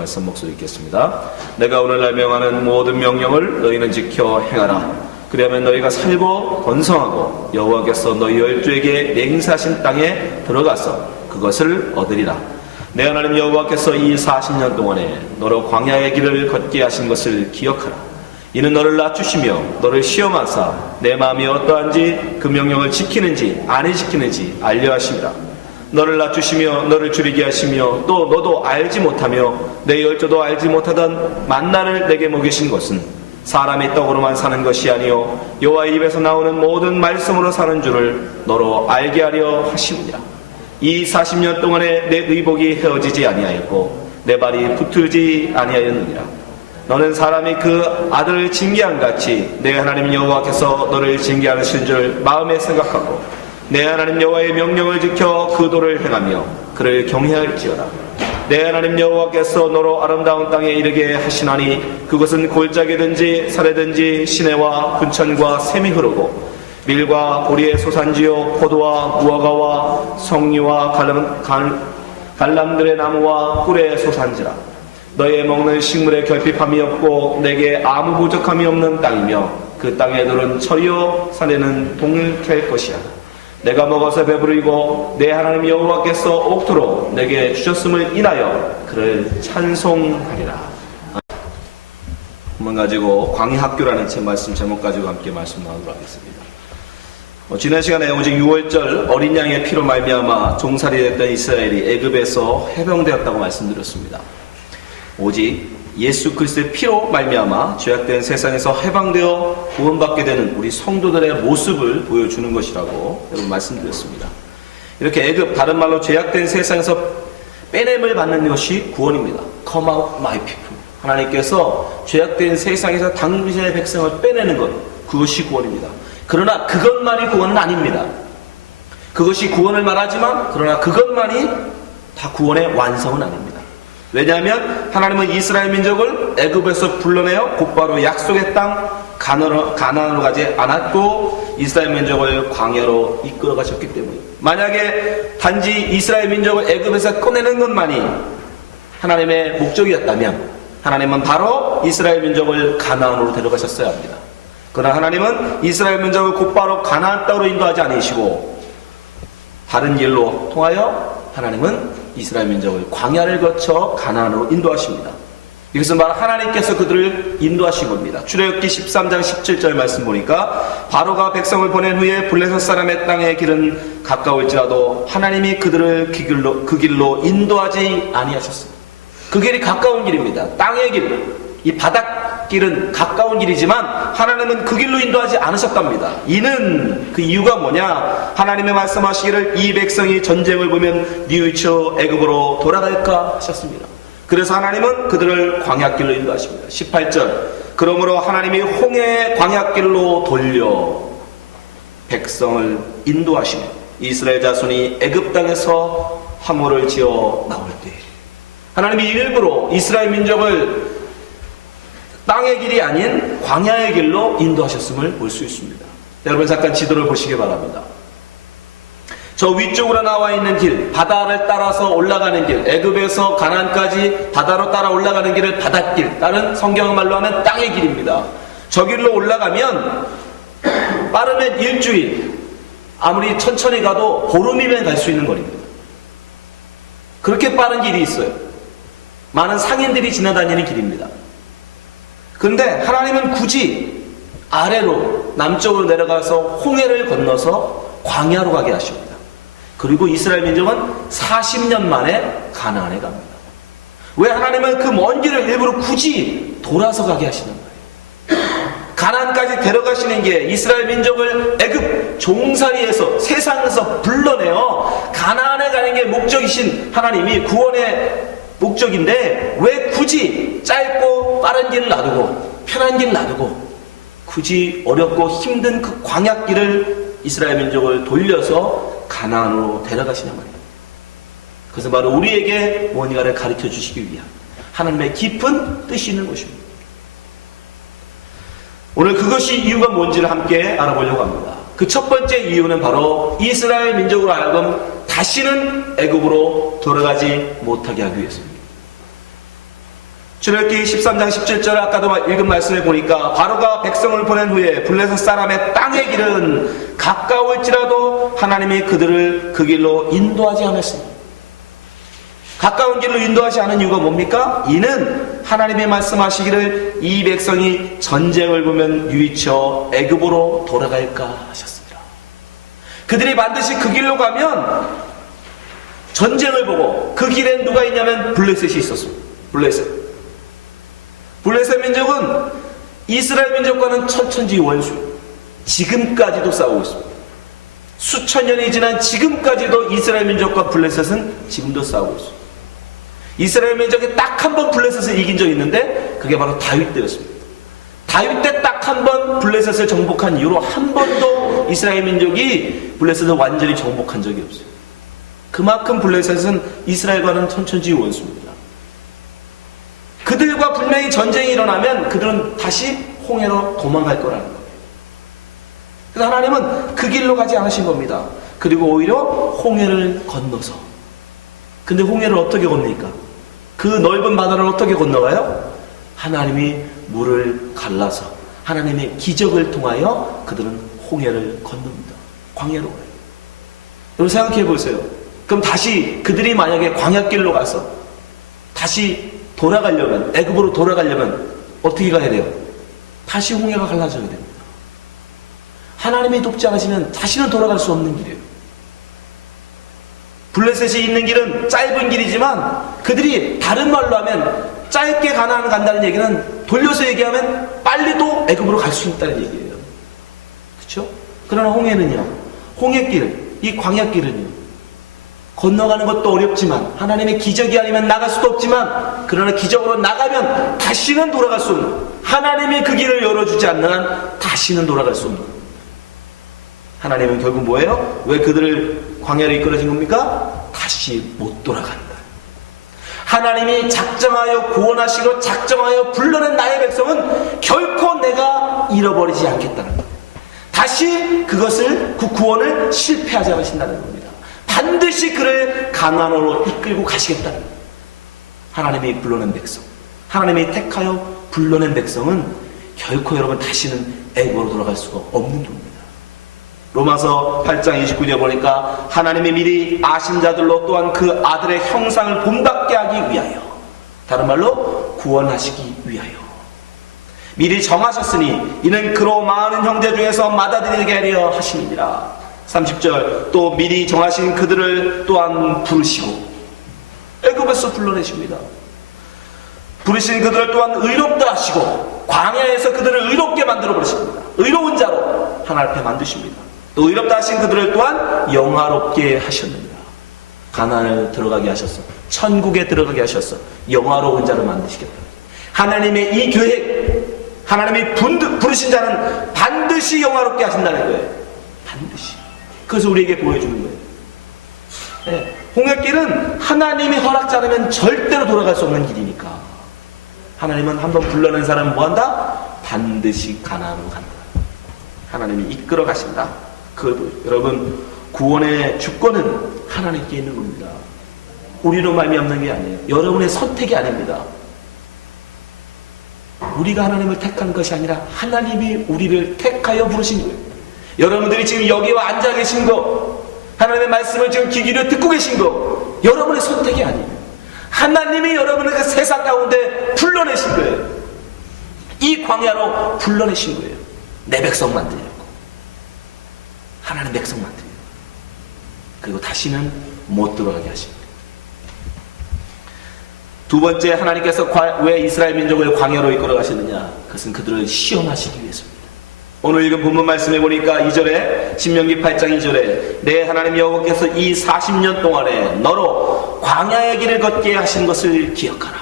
말씀 목소리 읽겠습니다. 내가 오늘날 명하는 모든 명령을 너희는 지켜 행하라. 그리하면 너희가 살고 번성하고 여호와께서 너희 열조에게 맹세하신 땅에 들어가서 그것을 얻으리라. 내 하나님 여호와께서 이 40년 동안에 너로 광야의 길을 걷게 하신 것을 기억하라. 이는 너를 낮추시며 너를 시험하사 내 마음이 어떠한지 그 명령을 지키는지 안 지키는지 알려 하심이라. 너를 낮추시며 너를 줄이게 하시며 또 너도 알지 못하며 내 열조도 알지 못하던 만나를 내게 먹이신 것은 사람의 떡으로만 사는 것이 아니요 여호와의 입에서 나오는 모든 말씀으로 사는 줄을 너로 알게 하려 하심이니라. 이 40년 동안에 내 의복이 헤어지지 아니하였고 내 발이 붙들지 아니하였느니라. 너는 사람이 그 아들을 징계한 같이 내 하나님 여호와께서 너를 징계하신 줄 마음에 생각하고 내 하나님 여호와의 명령을 지켜 그 도를 행하며 그를 경외할지어다. 내 하나님 여호와께서 너로 아름다운 땅에 이르게 하시나니 그것은 골짜기든지 산이든지 시내와 군천과 샘이 흐르고 밀과 보리의 소산지요 포도와 무화과와 성류와 갈람들의 나무와 꿀의 소산지라. 너의 먹는 식물에 결핍함이 없고 내게 아무 부족함이 없는 땅이며 그 땅의 들은 철이요 산에는 동을 캘 것이야. 내가 먹어서 배부르고 내 하나님 여호와께서 옥토로 내게 주셨음을 인하여 그를 찬송하리라. 한번 가지고 광야학교라는 책 말씀 제목 가지고 함께 말씀 나누도록 하겠습니다. 지난 시간에 오직 6월절 어린 양의 피로 말미암아 종살이 됐던 이스라엘이 애굽에서 해방되었다고 말씀드렸습니다. 오직 예수 그리스도의 피로 말미암아 죄악된 세상에서 해방되어 구원받게 되는 우리 성도들의 모습을 보여주는 것이라고 여러분 말씀드렸습니다. 이렇게 애굽, 다른 말로 죄악된 세상에서 빼냄을 받는 것이 구원입니다. Come out my people. 하나님께서 죄악된 세상에서 당신의 백성을 빼내는 것, 그것이 구원입니다. 그러나 그것만이 구원은 아닙니다. 그것이 구원을 말하지만 그러나 그것만이 다 구원의 완성은 아닙니다. 왜냐하면 하나님은 이스라엘 민족을 애굽에서 불러내어 곧바로 약속의 땅 가나안으로 가지 않았고 이스라엘 민족을 광야로 이끌어 가셨기 때문입니다. 만약에 단지 이스라엘 민족을 애굽에서 꺼내는 것만이 하나님의 목적이었다면 하나님은 바로 이스라엘 민족을 가나안으로 데려가셨어야 합니다. 그러나 하나님은 이스라엘 민족을 곧바로 가나안 땅으로 인도하지 않으시고 다른 길로 통하여 하나님은 이스라엘 민족을 광야를 거쳐 가나안으로 인도하십니다. 이것은 바로 하나님께서 그들을 인도하신 겁니다. 출애굽기 13장 17절 말씀 보니까 바로가 백성을 보낸 후에 블레셋 사람의 땅의 길은 가까울지라도 하나님이 그들을 그 길로 인도하지 아니하셨습니다. 그 길이 가까운 길입니다. 땅의 길, 이 바닷길은 가까운 길이지만 하나님은 그 길로 인도하지 않으셨답니다. 이는 그 이유가 뭐냐? 하나님의 말씀하시기를 이 백성이 전쟁을 보면 뉘우쳐 애굽으로 돌아갈까 하셨습니다. 그래서 하나님은 그들을 광야길로 인도하십니다. 18절 그러므로 하나님이 홍해의 광야길로 돌려 백성을 인도하시며 이스라엘 자손이 애굽 땅에서 화물을 지어 나올 때 하나님이 일부러 이스라엘 민족을 땅의 길이 아닌 광야의 길로 인도하셨음을 볼 수 있습니다. 여러분 잠깐 지도를 보시기 바랍니다. 저 위쪽으로 나와 있는 길, 바다를 따라서 올라가는 길, 애굽에서 가나안까지 바다로 따라 올라가는 길을 바닷길, 다른 성경 말로 하면 땅의 길입니다. 저 길로 올라가면 빠르면 일주일, 아무리 천천히 가도 보름이면 갈 수 있는 거리입니다. 그렇게 빠른 길이 있어요. 많은 상인들이 지나다니는 길입니다. 그런데 하나님은 굳이 아래로 남쪽으로 내려가서 홍해를 건너서 광야로 가게 하십니다. 그리고 이스라엘 민족은 40년 만에 가나안에 갑니다. 왜 하나님은 그 먼 길을 일부러 굳이 돌아서 가게 하시는 거예요? 가나안까지 데려가시는 게 이스라엘 민족을 애굽 종살이에서 세상에서 불러내어 가나안에 가는 게 목적이신 하나님이 구원의 목적인데 왜 굳이 짧고 빠른 길을 놔두고 편한 길을 놔두고 굳이 어렵고 힘든 그 광야길을 이스라엘 민족을 돌려서 가나안으로 데려가시냐 말이에요. 그것은 바로 우리에게 무언가를 가르쳐 주시기 위한 하나님의 깊은 뜻이 있는 것입니다. 오늘 그것이 이유가 뭔지를 함께 알아보려고 합니다. 그 첫 번째 이유는 바로 이스라엘 민족으로 하여금 다시는 애굽으로 돌아가지 못하게 하기 위해서입니다. 출애굽기 13장 17절 아까도 읽은 말씀에 보니까 바로가 백성을 보낸 후에 블레셋 사람의 땅의 길은 가까울지라도 하나님이 그들을 그 길로 인도하지 않았습니다. 가까운 길로 인도하지 않은 이유가 뭡니까? 이는 하나님이 말씀하시기를 이 백성이 전쟁을 보면 유이쳐 애굽으로 돌아갈까 하셨습니다. 그들이 반드시 그 길로 가면 전쟁을 보고 그 길엔 누가 있냐면 블레셋이 있었습니다. 블레셋 민족은 이스라엘 민족과는 천천지 원수예요. 지금까지도 싸우고 있습니다. 수천 년이 지난 지금까지도 이스라엘 민족과 블레셋은 지금도 싸우고 있습니다. 이스라엘 민족이 딱 한 번 블레셋을 이긴 적이 있는데 그게 바로 다윗 때였습니다. 다윗 때 딱 한 번 블레셋을 정복한 이후로 한 번도 이스라엘 민족이 블레셋을 완전히 정복한 적이 없어요. 그만큼 블레셋은 이스라엘과는 천천지 원수입니다. 그들과 분명히 전쟁이 일어나면 그들은 다시 홍해로 도망갈 거라는 거예요. 그래서 하나님은 그 길로 가지 않으신 겁니다. 그리고 오히려 홍해를 건너서, 근데 홍해를 어떻게 건너니까? 그 넓은 바다를 어떻게 건너가요? 하나님이 물을 갈라서 하나님의 기적을 통하여 그들은 홍해를 건넙니다. 광야로 가요. 여러분 생각해 보세요. 그럼 다시 그들이 만약에 광야길로 가서 다시 돌아가려면, 애굽으로 돌아가려면 어떻게 가야 돼요? 다시 홍해가 갈라져야 됩니다. 하나님이 돕지 않으시면 다시는 돌아갈 수 없는 길이에요. 블레셋이 있는 길은 짧은 길이지만 그들이 다른 말로 하면 짧게 간다는 얘기는 돌려서 얘기하면 빨리 또 애굽으로 갈 수 있다는 얘기예요. 그렇죠? 그러나 홍해는요, 홍해길, 이 광야길은요, 건너가는 것도 어렵지만 하나님의 기적이 아니면 나갈 수도 없지만 그러나 기적으로 나가면 다시는 돌아갈 수 없는, 하나님이 그 길을 열어주지 않는 한 다시는 돌아갈 수 없는, 하나님은 결국 뭐예요? 왜 그들을 광야로 이끌어진 겁니까? 다시 못 돌아간다. 하나님이 작정하여 구원하시고 작정하여 불러낸 나의 백성은 결코 내가 잃어버리지 않겠다는 거예요. 다시 그것을, 그 구원을 실패하지 않으신다는 겁니다. 반드시 그를 가나안으로 이끌고 가시겠다는 거예요. 하나님이 불러낸 백성, 하나님이 택하여 불러낸 백성은 결코 여러분 다시는 애굽으로 돌아갈 수가 없는 겁니다. 로마서 8장 29절에 보니까 하나님이 미리 아신 자들로 또한 그 아들의 형상을 본받게 하기 위하여, 다른 말로 구원하시기 위하여 미리 정하셨으니 이는 그로 많은 형제 중에서 맏아들에게 하려 하심이니라. 30절, 또 미리 정하신 그들을 또한 부르시고, 애굽에서 불러내십니다. 부르신 그들을 또한 의롭다 하시고 광야에서 그들을 의롭게 만들어 버리십니다. 의로운 자로 하나님 앞에 만드십니다. 또 의롭다 하신 그들을 또한 영화롭게 하셨느니라. 가나안을 들어가게 하셨어, 천국에 들어가게 하셨어, 영화로운 자로 만드시겠다. 하나님의 이 계획, 하나님이 부르신 자는 반드시 영화롭게 하신다는 거예요. 반드시. 그래서 우리에게 보여주는 거예요. 네. 홍해길은 하나님이 허락지 않으면 절대로 돌아갈 수 없는 길이니까 하나님은 한번 불러낸 사람은 뭐한다? 반드시 가나안으로 간다. 하나님이 이끌어 가신다. 여러분, 구원의 주권은 하나님께 있는 겁니다. 우리로 말미암는 게 아니에요. 여러분의 선택이 아닙니다. 우리가 하나님을 택한 것이 아니라 하나님이 우리를 택하여 부르신 거예요. 여러분들이 지금 여기와 앉아 계신 거, 하나님의 말씀을 지금 귀 기울여 듣고 계신 거, 여러분의 선택이 아니에요. 하나님이 여러분을 그 세상 가운데 불러내신 거예요. 이 광야로 불러내신 거예요. 내 백성 만들려고. 하나님 백성 만들려고. 그리고 다시는 못 들어가게 하십니다. 두 번째, 하나님께서 왜 이스라엘 민족을 광야로 이끌어 가시느냐? 그것은 그들을 시험하시기 위해서입니다. 오늘 읽은 본문 말씀에 보니까 2절에, 신명기 8장 2절에 내 하나님 여호와께서 이 40년 동안에 너로 광야의 길을 걷게 하신 것을 기억하라.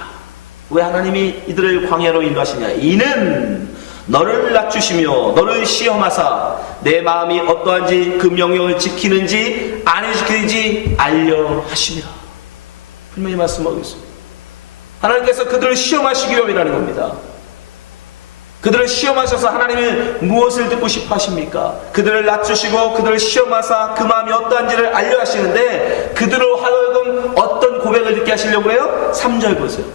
왜 하나님이 이들을 광야로 인도하시냐? 이는 너를 낮추시며 너를 시험하사 내 마음이 어떠한지 그 명령을 지키는지 안 지키는지 알려 하심이라. 분명히 말씀하고 있습니다. 하나님께서 그들을 시험하시기 위함이라는 겁니다. 그들을 시험하셔서 하나님이 무엇을 듣고 싶어 하십니까? 그들을 낮추시고 그들을 시험하사 그 마음이 어떠한지를 알려 하시는데, 그들로 하여금 어떤 고백을 듣게 하시려고 해요? 3절 보세요.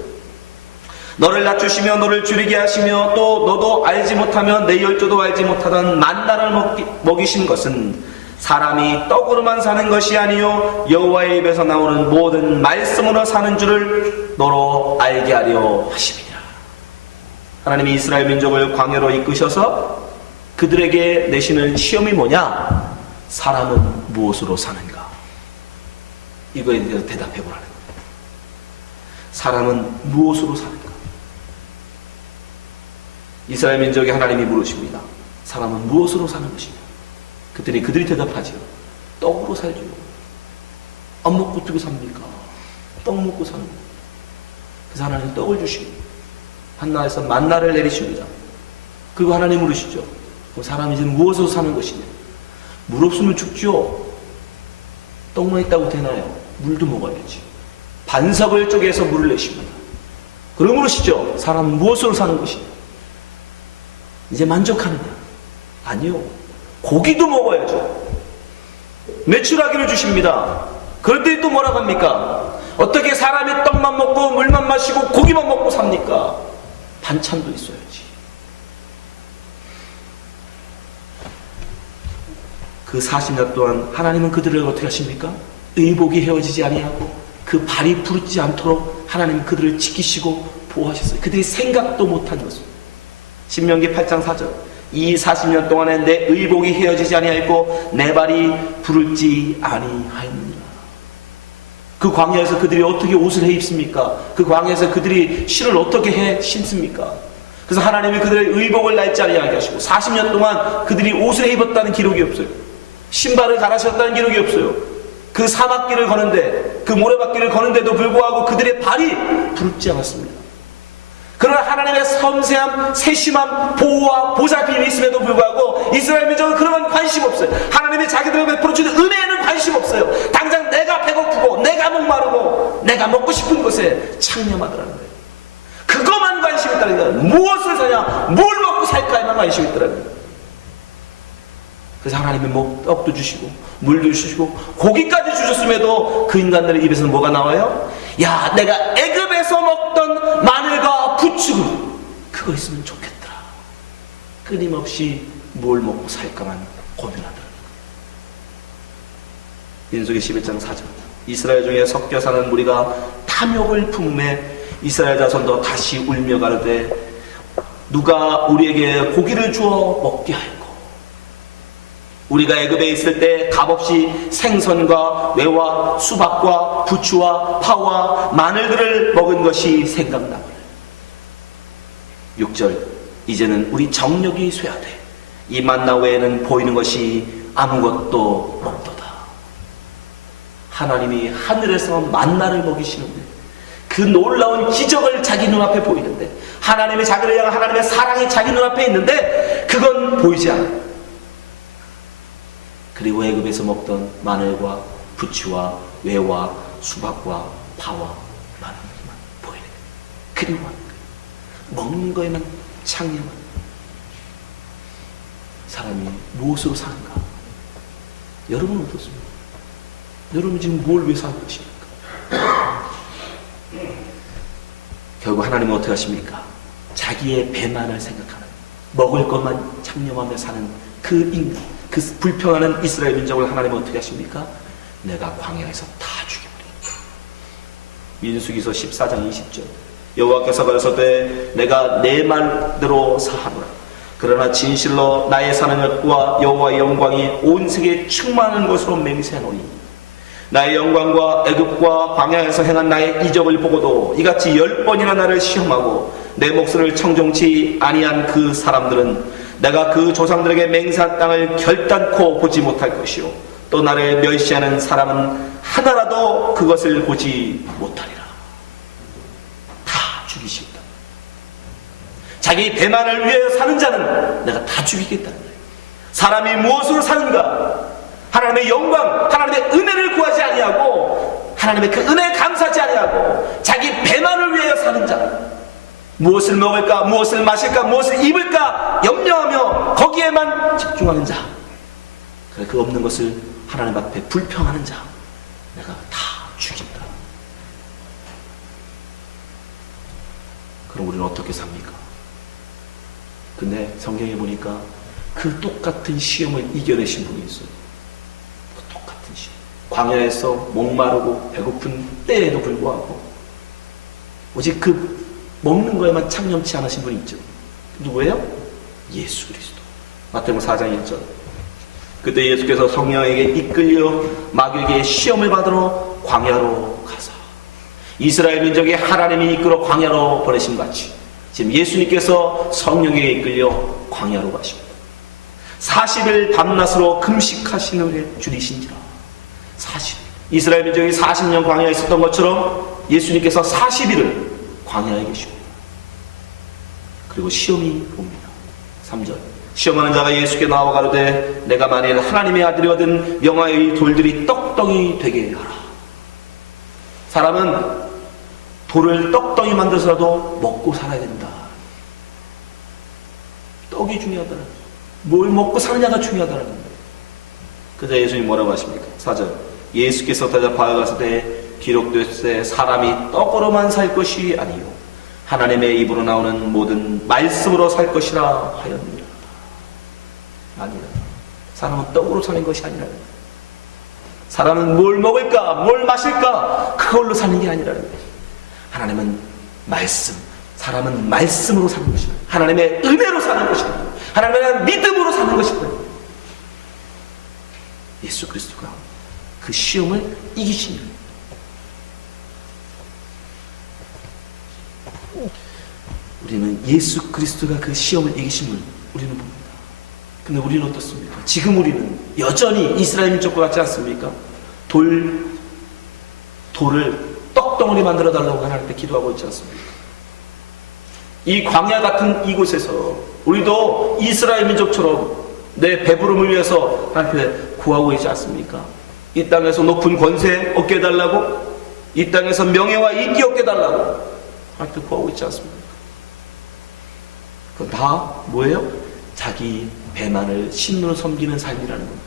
너를 낮추시며 너를 줄이게 하시며 또 너도 알지 못하며 내 열조도 알지 못하던 만나를 먹이신 것은 사람이 떡으로만 사는 것이 아니요 여호와의 입에서 나오는 모든 말씀으로 사는 줄을 너로 알게 하려 하심이라. 하나님이 이스라엘 민족을 광야로 이끄셔서 그들에게 내시는 시험이 뭐냐? 사람은 무엇으로 사는가? 이거에 대해서 대답해 보라는 거예요. 사람은 무엇으로 사는가? 이스라엘 민족에 하나님이 물으십니다. 사람은 무엇으로 사는 것이냐? 그들이 대답하죠. 떡으로 살죠. 안 먹고 어떻게 삽니까? 떡 먹고 사는 거예요. 그래서 하나님 떡을 주시고 한나에서 만나를 내리십니다. 그리고 하나님 물으시죠. 그럼 사람이 이제 무엇으로 사는 것이냐? 물 없으면 죽죠. 떡만 있다고 되나요? 물도 먹어야지. 반석을 쪼개서 물을 내십니다. 그럼 물으시죠. 사람은 무엇으로 사는 것이냐? 이제 만족하느냐? 아니요. 고기도 먹어야죠. 매출하기를 주십니다. 그런데 또 뭐라고 합니까? 어떻게 사람이 떡만 먹고 물만 마시고 고기만 먹고 삽니까? 반찬도 있어야지. 그 40년 동안 하나님은 그들을 어떻게 하십니까? 의복이 헤어지지 아니하고 그 발이 부르지 않도록 하나님은 그들을 지키시고 보호하셨어요. 그들이 생각도 못한 것을. 신명기 8장 4절. 이 40년 동안에 내 의복이 헤어지지 아니하였고 내 발이 부르지 아니하였느니라. 그 광야에서 그들이 어떻게 옷을 해 입습니까? 그 광야에서 그들이 실을 어떻게 해 신습니까? 그래서 하나님이 그들의 의복을 낡지 아니하게 하시고 40년 동안 그들이 옷을 해 입었다는 기록이 없어요. 신발을 갈아셨다는 기록이 없어요. 그 사막길을 거는데, 그 모래밭길을 거는데도 불구하고 그들의 발이 부르지 않았습니다. 그러나 하나님의 섬세함, 세심함, 보호와 보살핌이 있음에도 불구하고 이스라엘 민족은 그런 관심 없어요. 하나님이 자기들에게 베풀어주는 은혜에는 관심 없어요. 당장 내가 배고프고 내가 목마르고 내가 먹고 싶은 것에 창념하더라는 거예요. 그것만 관심이 있다는 거예요. 무엇을 사냐, 뭘 먹고 살까에만 관심이 있더라는 거예요. 그래서 하나님이 떡도 주시고 물도 주시고 고기까지 주셨음에도 그 인간들의 입에서는 뭐가 나와요? 야, 내가 애굽에서 먹던 마늘과 부추 그거 있으면 좋겠더라. 끊임없이 뭘 먹고 살까만 고민하더라. 민수기 11장 4절. 이스라엘 중에 섞여 사는 무리가 탐욕을 품음에 이스라엘 자손도 다시 울며 가르되 누가 우리에게 고기를 주어 먹게 하였고 우리가 애굽에 있을 때 값없이 생선과 외와 수박과 부추와 파와 마늘들을 먹은 것이 생각나거늘. 6절. 이제는 우리 정력이 쇠하되 이 만나 외에는 보이는 것이 아무것도 없도다. 하나님이 하늘에서 만나를 먹이시는데 그 놀라운 기적을 자기 눈앞에 보이는데 하나님의 자기를 향한 하나님의 사랑이 자기 눈앞에 있는데 그건 보이지 않아요. 그리고 애굽에서 먹던 마늘과 부추와 외와 수박과 파와 마늘만 보이는 그리워하는 거예요. 먹는 거에만 창념하는 거예요. 사람이 무엇으로 사는가? 여러분은 어떻습니까? 여러분 지금 뭘 위해 사는 것입니까? 결국 하나님은 어떻게 하십니까? 자기의 배만을 생각하는, 먹을 것만 창념하며 사는 그 인간, 그 불평하는 이스라엘 민족을 하나님은 어떻게 하십니까? 내가 광야에서 다 죽여버리겠다. 민수기서 14장 20절. 여호와께서 가라사대 내가 내 말대로 사하노라. 그러나 진실로 나의 사랑과 여호와의 영광이 온 세계에 충만한 것으로 맹세하노니 나의 영광과 애굽과 광야에서 행한 나의 이적을 보고도 이같이 10번이나 나를 시험하고 내 목소리를 청종치 아니한 그 사람들은 내가 그 조상들에게 맹세한 땅을 결단코 보지 못할 것이요 또 나를 멸시하는 사람은 하나라도 그것을 보지 못하리라. 다 죽이시겠다. 자기 배만을 위하여 사는 자는 내가 다 죽이겠다는 거예요. 사람이 무엇으로 사는가? 하나님의 영광, 하나님의 은혜를 구하지 아니하고 하나님의 그 은혜에 감사하지 아니하고 자기 배만을 위하여 사는 자, 무엇을 먹을까, 무엇을 마실까, 무엇을 입을까 염려하며 거기에만 집중하는 자, 그 없는 것을 하나님 앞에 불평하는 자, 내가 다 죽인다. 그럼 우리는 어떻게 삽니까? 근데 성경에 보니까 그 똑같은 시험을 이겨내신 분이 있어요. 그 똑같은 시험. 광야에서 목마르고 배고픈 때에도 불구하고 오직 그 먹는 거에만 창념치 않으신 분이 있죠. 누구예요? 예수 그리스도. 마태복음 4장 1절. 그때 예수께서 성령에게 이끌려 마귀에게 시험을 받으러 광야로 가사 이스라엘 민족이 하나님이 이끌어 광야로 보내신 같이 지금 예수님께서 성령에게 이끌려 광야로 가십니다. 40일 밤낮으로 금식하시는 줄이신지라. 40일. 이스라엘 민족이 40년 광야에 있었던 것처럼 예수님께서 40일을 광야에 계십니다. 그리고 시험이 옵니다. 3절. 시험하는 자가 예수께 나와 가로되 내가 만일 하나님의 아들이거든 명하여 이 돌들이 떡덩이 되게 하라. 사람은 돌을 떡덩이 만들어서라도 먹고 살아야 된다. 떡이 중요하다는 거예요. 뭘 먹고 사느냐가 중요하다는 거예요. 그래서 예수님이 뭐라고 하십니까? 4절. 예수께서 대답하여 가로되 기록되었으되 사람이 떡으로만 살 것이 아니요 하나님의 입으로 나오는 모든 말씀으로 살 것이라 하였느니라. 아니라 사람은 떡으로 사는 것이 아니라 사람은 뭘 먹을까 뭘 마실까 그걸로 사는 게 아니라는 거예요. 하나님은 말씀, 사람은 말씀으로 사는 것이다. 하나님의 은혜로 사는 것이다. 하나님의 믿음으로 사는 것이다. 예수 그리스도가 그 시험을 이기신 거예요. 우리는 예수 그리스도가 그 시험을 이기신 걸 우리는 봅니다. 근데 우리는 어떻습니까? 지금 우리는 여전히 이스라엘 민족과 같지 않습니까? 돌을 떡덩어리 만들어 달라고 하나님께 기도하고 있지 않습니까? 이 광야 같은 이곳에서 우리도 이스라엘 민족처럼 내 배부름을 위해서 하나님께 구하고 있지 않습니까? 이 땅에서 높은 권세 얻게 해달라고, 이 땅에서 명예와 인기 얻게 해달라고 하나님께 구하고 있지 않습니까? 그건 다 뭐예요? 자기 배만을 신으로 섬기는 삶이라는 겁니다.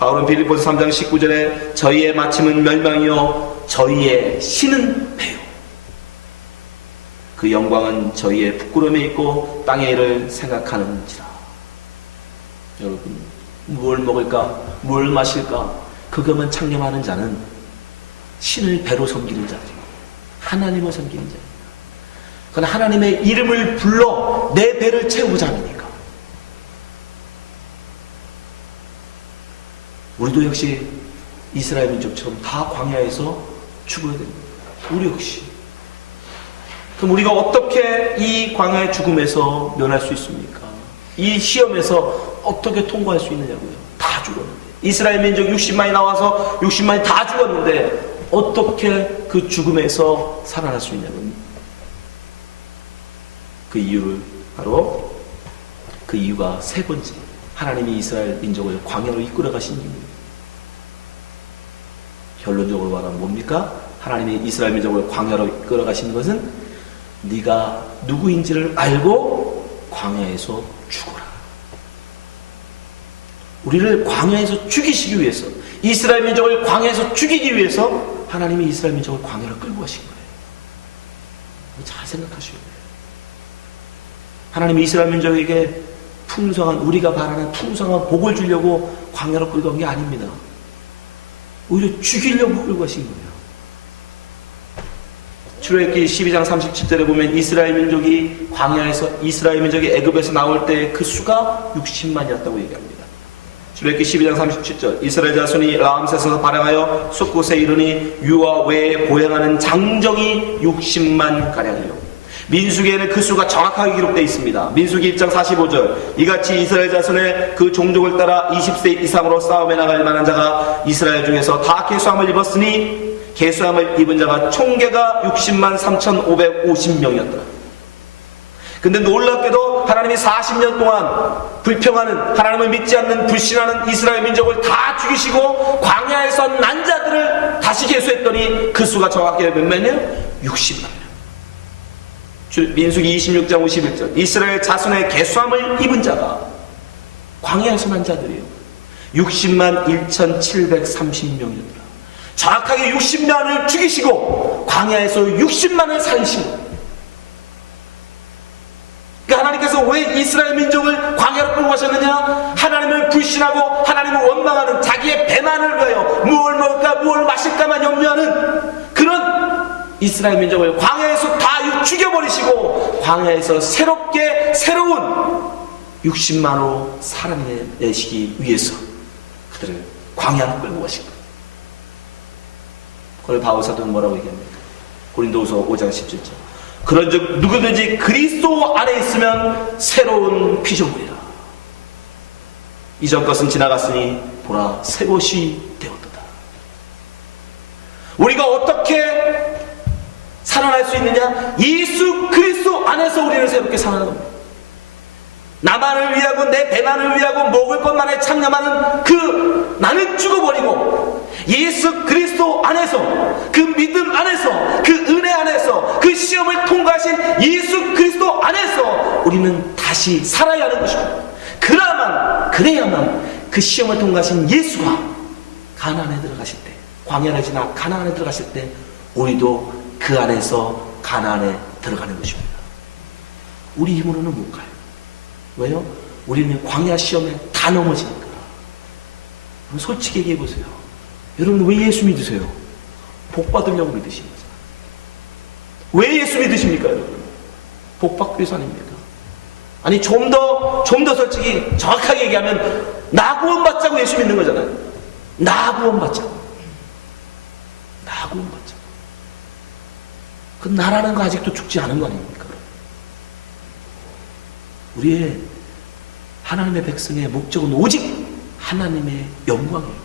바울은 빌립보서 3장 19절에 저희의 마침은 멸망이요 저희의 신은 배요 그 영광은 저희의 부끄러움에 있고 땅의 일을 생각하는지라. 여러분, 뭘 먹을까 뭘 마실까 그것만 창념하는 자는 신을 배로 섬기는 자들이고 하나님을 섬기는 자입니다. 그건 하나님의 이름을 불러 내 배를 채우고자 하니까. 우리도 역시 이스라엘 민족처럼 다 광야에서 죽어야 됩니다. 우리 역시. 그럼 우리가 어떻게 이 광야의 죽음에서 면할 수 있습니까? 이 시험에서 어떻게 통과할 수 있느냐고요. 다 죽었는데. 이스라엘 민족 60만이 나와서 60만이 다 죽었는데 어떻게 그 죽음에서 살아날 수 있냐고요. 그 이유를 바로 그 이유가 세 번째. 하나님이 이스라엘 민족을 광야로 이끌어 가신 이유입니다. 결론적으로 말하면 뭡니까? 하나님이 이스라엘 민족을 광야로 이끌어 가신 것은 네가 누구인지를 알고 광야에서 죽어라. 우리를 광야에서 죽이시기 위해서, 이스라엘 민족을 광야에서 죽이기 위해서 하나님이 이스라엘 민족을 광야로 끌고 가신 거예요. 잘 생각하셔야 돼요. 하나님이 이스라엘 민족에게 풍성한, 우리가 바라는 풍성한 복을 주려고 광야로 끌고 간 게 아닙니다. 오히려 죽이려고 끌고 가신 거예요. 출애굽기 12장 37절에 보면 이스라엘 민족이 광야에서, 이스라엘 민족이 애굽에서 나올 때 그 수가 60만이었다고 얘기합니다. 출애굽기 12장 37절 이스라엘 자손이 라암셋에서 발행하여 숫곳에 이르니 유아 외에 보행하는 장정이 60만 가량이요. 민수기에는 그 수가 정확하게 기록되어 있습니다. 민수기 1장 45절 이같이 이스라엘 자손의 그 종족을 따라 20세 이상으로 싸움에 나갈 만한 자가 이스라엘 중에서 다 계수함을 입었으니 계수함을 입은 자가 총계가 60만 3,550명이었더라. 근데 놀랍게도 하나님이 40년 동안 불평하는, 하나님을 믿지 않는, 불신하는 이스라엘 민족을 다 죽이시고 광야에서 난 자들을 다시 계수했더니 그 수가 정확하게 몇 명이에요? 60만 명. 민수기 26장 51절 이스라엘 자손의 계수함을 입은 자가 광야에서 난 자들이에요. 60만 1,730명이었더라. 정확하게 60만을 죽이시고 광야에서 60만을 살리시고 왜 이스라엘 민족을 광야로 끌고 가셨느냐? 하나님을 불신하고 하나님을 원망하는, 자기의 배만을 위하여 무엇을 먹을까 무엇을 마실까만 염려하는 그런 이스라엘 민족을 광야에서 다 죽여버리시고 광야에서 새로운 60만으로 살아내시기 위해서 그들을 광야로 끌고 가신 거예요. 그걸 바울사도는 뭐라고 얘기합니까? 고린도후서 5장 17절. 그런즉 누구든지 그리스도 안에 있으면 새로운 피조물이라. 이전 것은 지나갔으니 보라 새 것이 되었도다. 우리가 어떻게 살아날 수 있느냐? 예수 그리스도 안에서 우리는 새롭게 살아나는 겁니다. 나만을 위하고 내 배만을 위하고 먹을 것만에 창념하는 그 나는 죽어버리고 예수 그리스도 안에서, 그 믿음 안에서, 그 은혜 안에서, 그 시험을 통과하신 예수 그리스도 안에서 우리는 다시 살아야 하는 것입니다. 그래야만 그 시험을 통과하신 예수가 가나안에 들어가실 때, 광야를 지나 가나안에 들어가실 때 우리도 그 안에서 가나안에 들어가는 것입니다. 우리 힘으로는 못 가요. 왜요? 우리는 광야 시험에 다 넘어지니까. 솔직히 얘기해 보세요. 여러분 왜 예수 믿으세요? 복 받으려고 믿으시는 거죠. 왜 예수 믿으십니까, 여러분? 복 받기 위해서 아닙니까? 아니 좀 더 솔직히 정확하게 얘기하면 나 구원받자고 예수 믿는 거잖아요. 나 구원받자고. 그 나라는 거 아직도 죽지 않은 거 아닙니까? 우리의 하나님의 백성의 목적은 오직 하나님의 영광이에요.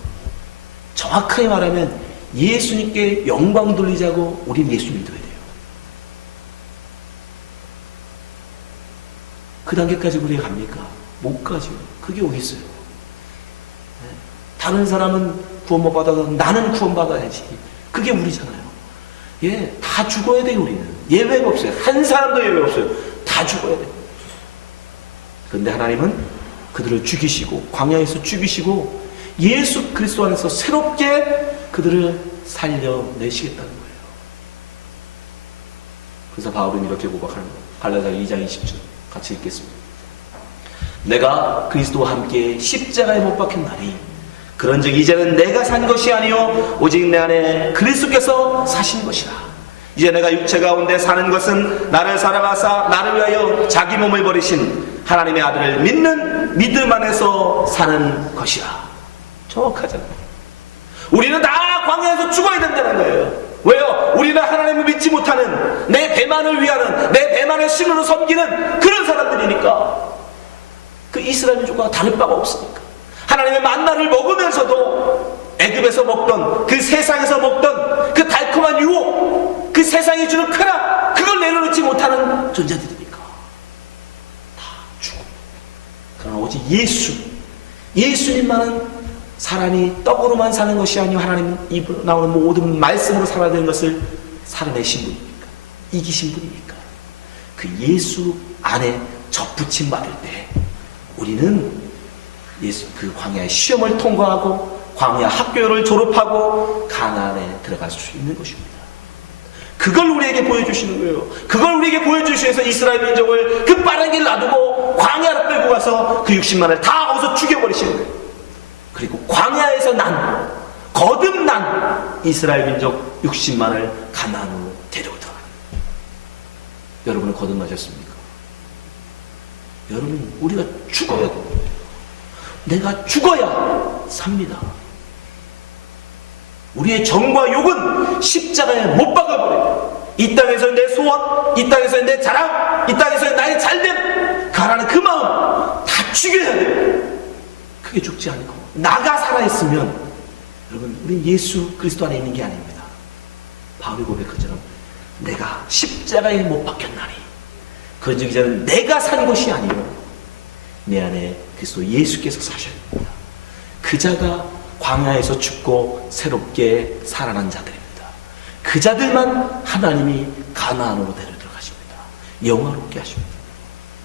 정확하게 말하면 예수님께 영광 돌리자고 우린 예수 믿어야 돼요. 그 단계까지 우리가 갑니까? 못 가죠. 그게 어디 있어요? 다른 사람은 구원 못 받아서 나는 구원 받아야지. 그게 우리잖아요. 예, 다 죽어야 돼요. 우리는 예외가 없어요. 한 사람도 예외 없어요. 다 죽어야 돼요. 그런데 하나님은 그들을 죽이시고 광야에서 죽이시고 예수 그리스도 안에서 새롭게 그들을 살려내시겠다는 거예요. 그래서 바울은 이렇게 고백하는 거예요. 갈라디아 2장 20절 같이 읽겠습니다. 내가 그리스도와 함께 십자가에 못 박혔나니 그런즉 이제는 내가 산 것이 아니요 오직 내 안에 그리스도께서 사신 것이라. 이제 내가 육체 가운데 사는 것은 나를 사랑하사 나를 위하여 자기 몸을 버리신 하나님의 아들을 믿는 믿음 안에서 사는 것이라. 정확하잖아요. 우리는 다 광야에서 죽어야 된다는 거예요. 왜요? 우리는 하나님을 믿지 못하는, 내 배만을 위하는, 내 배만을 신으로 섬기는 그런 사람들이니까. 그 이스라엘 민족과 다를 바가 없으니까. 하나님의 만나를 먹으면서도 애굽에서 먹던, 그 세상에서 먹던 그 달콤한 유혹, 그 세상이 주는 쾌락, 그걸 내려놓지 못하는 존재들이니까 다 죽어. 그러나 오직 예수님만은 사람이 떡으로만 사는 것이 아니요 하나님 입으로 나오는 모든 말씀으로 살아야 되는 것을 살아내신 분이니까, 이기신 분이니까. 그 예수 안에 접붙임 받을 때 우리는 예수 그 광야의 시험을 통과하고 광야 학교를 졸업하고 가나안에 들어갈 수 있는 것입니다. 그걸 우리에게 보여주시는 거예요. 그걸 우리에게 보여주시기 위해서 이스라엘 민족을 그 빠른 길 놔두고 광야로 끌고 가서 그 60만을 다 어서 죽여버리시는 거예요. 그리고 광야에서 거듭난 이스라엘 민족 60만을 가나안으로 데려오더라. 여러분은 거듭나셨습니까? 여러분, 우리가 죽어야 됩니다. 내가 죽어야 삽니다. 우리의 정과 욕은 십자가에 못 박아버려요. 이 땅에서의 내 소원, 이 땅에서의 내 자랑, 이 땅에서의 나의 잘됨, 가라는 그 마음 다 죽여야 돼요. 그게 죽지 않고 나가 살아있으면 여러분, 우린 예수 그리스도 안에 있는 게 아닙니다. 바울이 고백한 것처럼 내가 십자가에 못 박혔나니 그런즉 이제는 내가 산 것이 아니요 내 안에 그리스도 예수께서 사셨습니다. 그 자가 광야에서 죽고 새롭게 살아난 자들입니다. 그 자들만 하나님이 가나안으로 데려들어가십니다. 영화롭게 하십니다.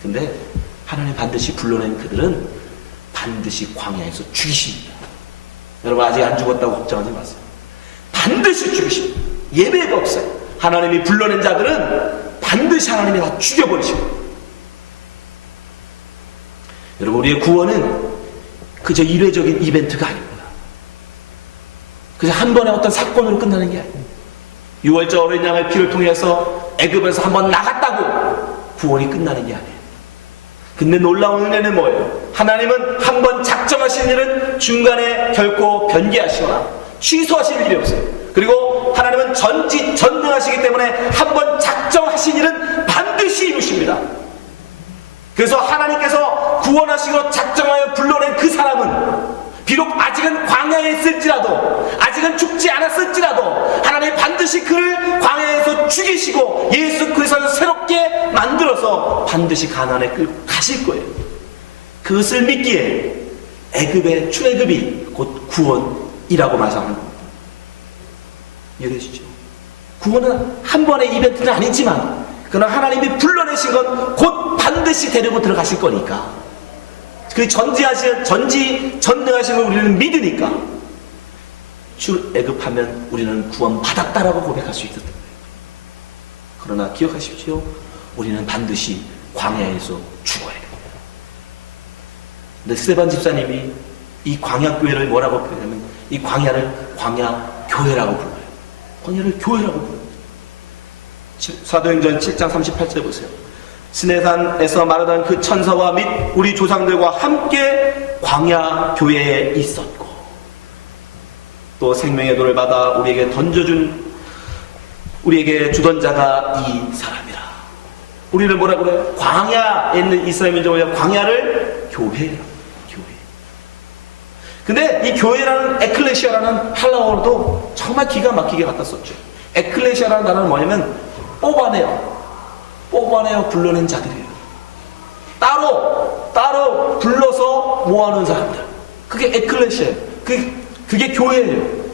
근데 하나님 반드시 불러낸 그들은 반드시 광야에서 죽이십니다. 여러분, 아직 안 죽었다고 걱정하지 마세요. 반드시 죽이십니다. 예배가 없어요. 하나님이 불러낸 자들은 반드시 하나님이 다 죽여버리십니다. 여러분, 우리의 구원은 그저 일회적인 이벤트가 아닙니다. 그저 한 번의 어떤 사건으로 끝나는 게 아닙니다. 6월절 어린 양의 피를 통해서 애굽에서 한번 나갔다고 구원이 끝나는 게 아니에요. 근데 놀라운 은혜는 뭐예요? 하나님은 한번 작정하신 일은 중간에 결코 변개하시거나 취소하실 일이 없어요. 그리고 하나님은 전능하시기 때문에 한번 작정하신 일은 반드시 이루십니다. 그래서 하나님께서 구원하시고 작정하여 불러낸 그 사람은 비록 아직은 광야에 있을지라도, 아직은 죽지 않았을지라도 하나님이 반드시 그를 광야에서 죽이시고 예수 그리스도를 새롭게 만들어서 반드시 가나안에 끌고 가실 거예요. 그것을 믿기에 애굽의 출애굽이 곧 구원이라고 말씀하는 겁니다. 이해되시죠? 구원은 한 번의 이벤트는 아니지만 그러나 하나님이 불러내신 건 곧 반드시 데리고 들어가실 거니까, 그 전능하신 걸 우리는 믿으니까 출애굽하면 우리는 구원받았다라고 고백할 수 있었던 거예요. 그러나 기억하십시오. 우리는 반드시 광야에서 죽어야 됩니다. 근데 스데반 집사님이 이 광야교회를 뭐라고 표현하면 이 광야를 광야교회라고 불러요. 광야를 교회라고 불러요. 사도행전 7장 38절 보세요. 시내산에서 마르던 그 천사와 및 우리 조상들과 함께 광야 교회에 있었고, 또 생명의 돌을 받아 우리에게 주던 자가 이 사람이라. 우리를 뭐라 그래요? 광야에 있는 이스라엘 민족을 광야를 교회라고. 교회. 근데 이 교회라는 에클레시아라는 헬라어도 정말 기가 막히게 갖다 썼죠. 에클레시아라는 단어는 뭐냐면 뽑아내어 불러낸 자들이에요. 따로 불러서 모아놓은 사람들. 그게 에클레시아예요. 그게 교회예요.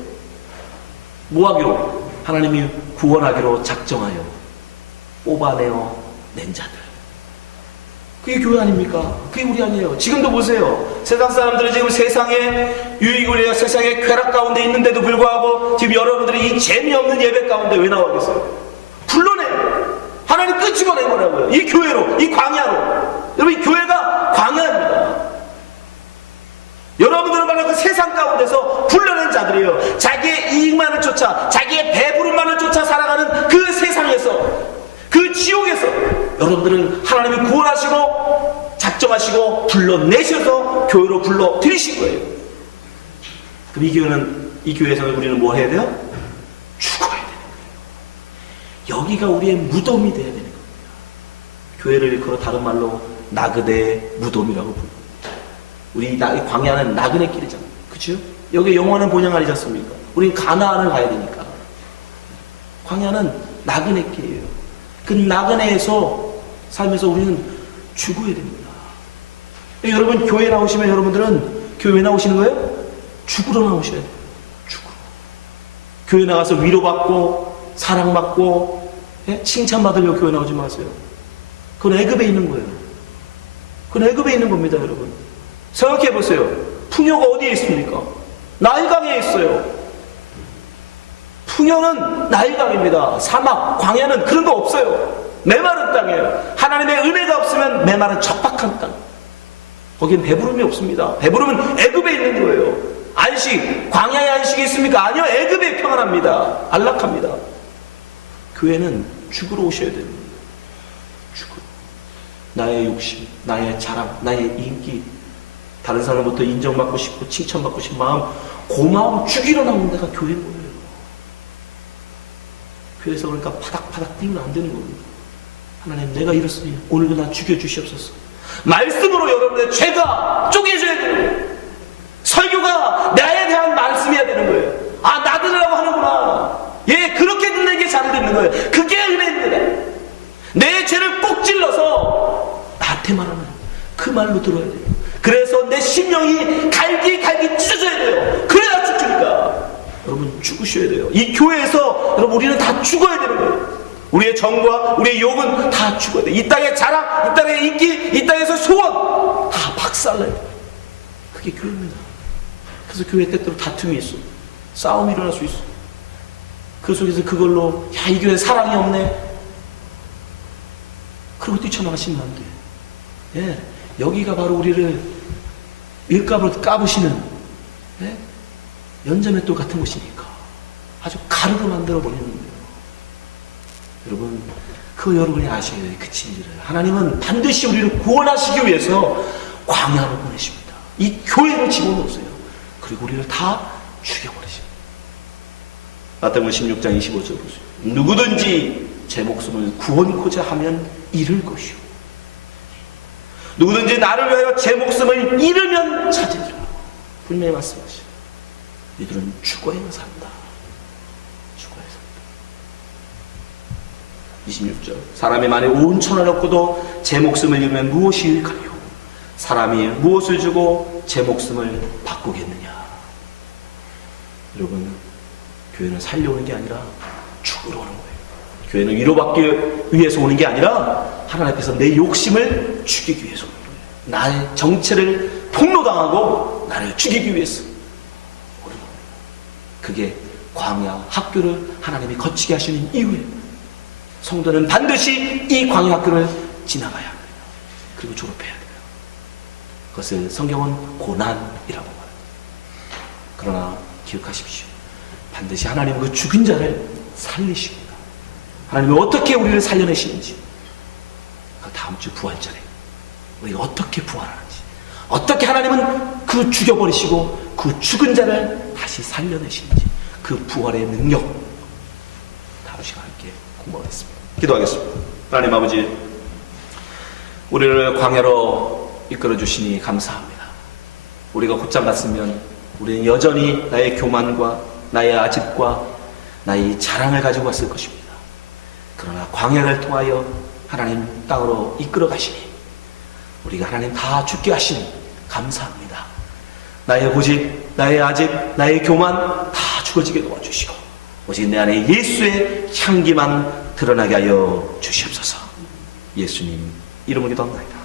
뭐하기로? 하나님이 구원하기로 작정하여 뽑아내어 낸 자들. 그게 교회 아닙니까? 그게 우리 아니에요. 지금도 보세요. 세상 사람들은 지금 세상에 유익을 위해 세상의 쾌락 가운데 있는데도 불구하고 지금 여러분들이 이 재미없는 예배 가운데 왜 나오겠어요? 불러내요. 하나님 끄집어낸 거라고요. 이 교회로, 이 광야로. 여러분, 이 교회가 광야입니다. 여러분들은 바로 그 세상 가운데서 불러낸 자들이에요. 자기의 이익만을 쫓아, 자기의 배부름만을 쫓아 살아가는 그 세상에서, 그 지옥에서 여러분들은 하나님이 구원하시고 작정하시고 불러내셔서 교회로 불러들이신 거예요. 그럼 이 교회에서 우리는 뭐 해야 돼요? 죽어야 돼요. 여기가 우리의 무덤이 되어야 되는 겁니다. 교회를 일컬어 다른 말로 나그네 무덤이라고 부릅니다. 우리 광야는 나그네 길이잖아요. 그렇죠? 여기 영원한 본향 아니지 않습니까? 우린 가나안을 가야 되니까. 광야는 나그네 길이에요. 그 나그네에서 살면서 우리는 죽어야 됩니다. 여러분 교회 나오시면 여러분들은 교회 나오시는 거예요? 죽으러 나오셔야 돼요. 죽으러. 교회 나가서 위로받고 사랑받고 칭찬받으려고 교회 나오지 마세요. 그건 애굽에 있는 거예요. 그건 애굽에 있는 겁니다, 여러분. 생각해 보세요. 풍요가 어디에 있습니까? 나일강에 있어요. 풍요는 나일강입니다. 사막, 광야는 그런 거 없어요. 메마른 땅이에요. 하나님의 은혜가 없으면 메마른 척박한 땅. 거기엔 배부름이 없습니다. 배부름은 애굽에 있는 거예요. 안식, 광야의 안식이 있습니까? 아니요, 애굽에 평안합니다. 안락합니다. 교회는 죽으러 오셔야 됩니다. 죽으러. 나의 욕심, 나의 자랑, 나의 인기, 다른 사람부터 인정받고 싶고 칭찬받고 싶은 마음, 그 마음 죽이러 나오는 데가 교회인 거예요. 교회에서 그러니까 파닥파닥 뛰면 안 되는 겁니다. 하나님, 내가 이렇으니 오늘도 나 죽여주시옵소서. 말씀으로 여러분의 죄가 쪼개져야 되는 거예요. 설교가 나에 대한 말씀이어야 되는 거예요. 아, 나 들으라고 하는구나. 예, 그렇게 듣는 게 잘 듣는 거예요. 그게 은혜입니다. 내 죄를 꼭 찔러서 나한테 말하는 그 말로 들어야 돼요. 그래서 내 심령이 갈기 찢어져야 돼요. 그래야 죽으니까. 여러분, 죽으셔야 돼요. 이 교회에서 여러분 우리는 다 죽어야 되는 거예요. 우리의 정과 우리의 욕은 다 죽어야 돼요. 이 땅의 자랑, 이 땅의 인기, 이 땅에서 소원 다 박살나야 돼요. 그게 교회입니다. 그래서 교회 때때로 다툼이 있어. 싸움이 일어날 수 있어. 그 속에서 그걸로 야, 이 교회 사랑이 없네. 그러고 뛰쳐나가시면 안 돼. 예. 여기가 바로 우리를 일감으로 까부시는 연자맷돌 같은 곳이니까 아주 가루로 만들어 버리는 거예요. 여러분, 여러분이 아셔야 돼요. 그 진리를. 하나님은 반드시 우리를 구원하시기 위해서 광야로 보내십니다. 이 교회를 집어넣으세요. 그리고 우리를 다 죽여버리십니다. 마태복음 16장 25절 보세요. 누구든지 제 목숨을 구원코자 하면 잃을 것이요, 누구든지 나를 위하여 제 목숨을 잃으면 찾으리라. 분명히 말씀하시죠. 이들은 죽어야만 산다. 죽어야 산다. 26절. 사람이 만일 온 천을 얻고도 제 목숨을 잃으면 무엇이 유익하리요? 사람이 무엇을 주고 제 목숨을 바꾸겠느냐? 여러분, 교회는 살려오는 게 아니라 죽으러 오는 거예요. 교회는 위로받기 위해서 오는 게 아니라 하나님 앞에서 내 욕심을 죽이기 위해서 오는 거예요. 나의 정체를 폭로당하고 나를 죽이기 위해서 오는 거예요. 그게 광야 학교를 하나님이 거치게 하시는 이유예요. 성도는 반드시 이 광야 학교를 지나가야 합니다. 그리고 졸업해야 돼요. 그것을 성경은 고난이라고 말합니다. 그러나 기억하십시오. 반드시 하나님은 그 죽은 자를 살리십니다. 하나님이 어떻게 우리를 살려내시는지, 그 다음 주 부활절에 우리가 어떻게 부활하는지, 어떻게 하나님은 그 죽여버리시고 그 죽은 자를 다시 살려내시는지, 그 부활의 능력, 다음 시간 함께 공부하겠습니다. 기도하겠습니다. 하나님 아버지, 우리를 광야로 이끌어 주시니 감사합니다. 우리가 곧장 갔으면 우리는 여전히 나의 교만과 나의 아집과 나의 자랑을 가지고 왔을 것입니다. 그러나 광야를 통하여 하나님 땅으로 이끌어 가시니 우리가 하나님 다 죽게 하시니 감사합니다. 나의 고집, 나의 아집, 나의 교만 다 죽어지게 도와주시고 오직 내 안에 예수의 향기만 드러나게 하여 주시옵소서. 예수님 이름으로 기도합니다.